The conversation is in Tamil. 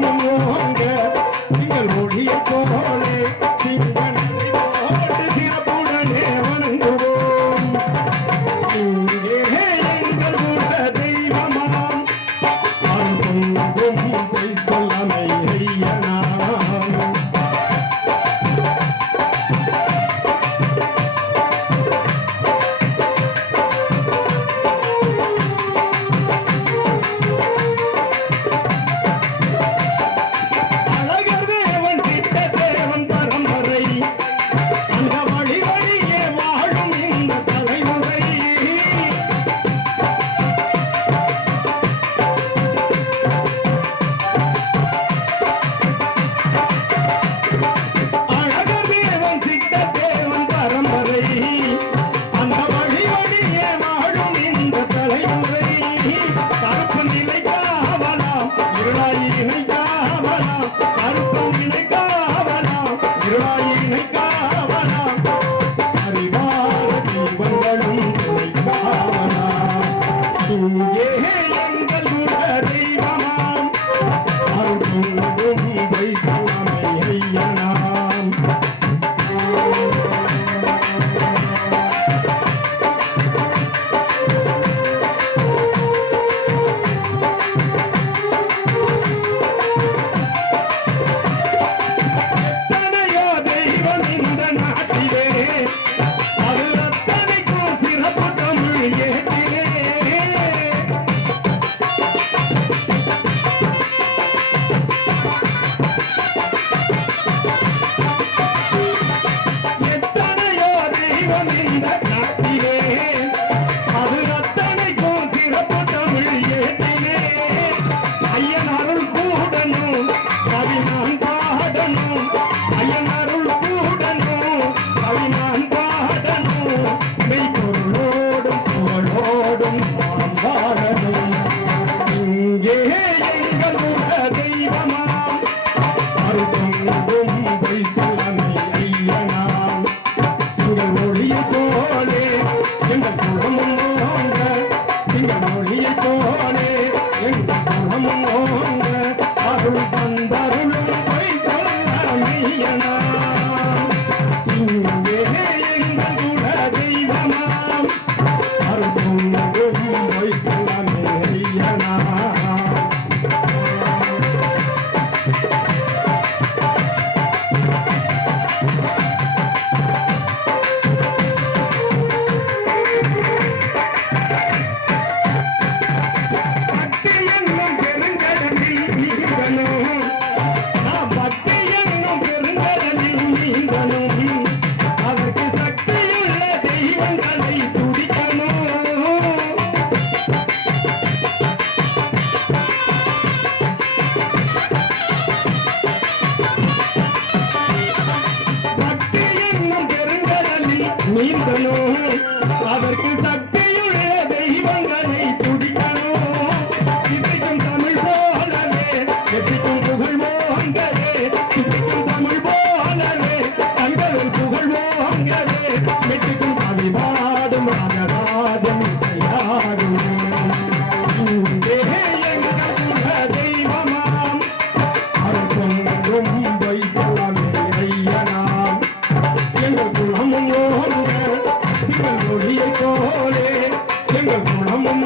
குணமும் ஓங்க நீங்கள் ஒளியை போலே சிங்கனதை போட்டு சிறப்புடனே வணங்குவோம். இங்கே எங்கள் குல தெய்வமாம் அருள் பொங்கும் பொய் சொல்லாமை ஐயனாம். அதற்கு சக்தியுள்ள தெய்வங்களை துதிக்கணும். சித்திக்கும் தமிழ் போலவே வெற்றிக்கும் புகழ் ஓங்கவே, சித்திக்கும் தமிழ் போலவே தங்களில் புகழ் ஓங்கவே, வெற்றிக்கும் கவி பாடும் ராஜராஜன் இசையாகும். இங்கே எங்கள் குல தெய்வமாம் அருள் பொங்கும் பொய் சொல்லாமே ஐயனாம். எங்கள் குலமும் ஓங்க எங்கள் மொழியை போலே எங்கள் குணமும்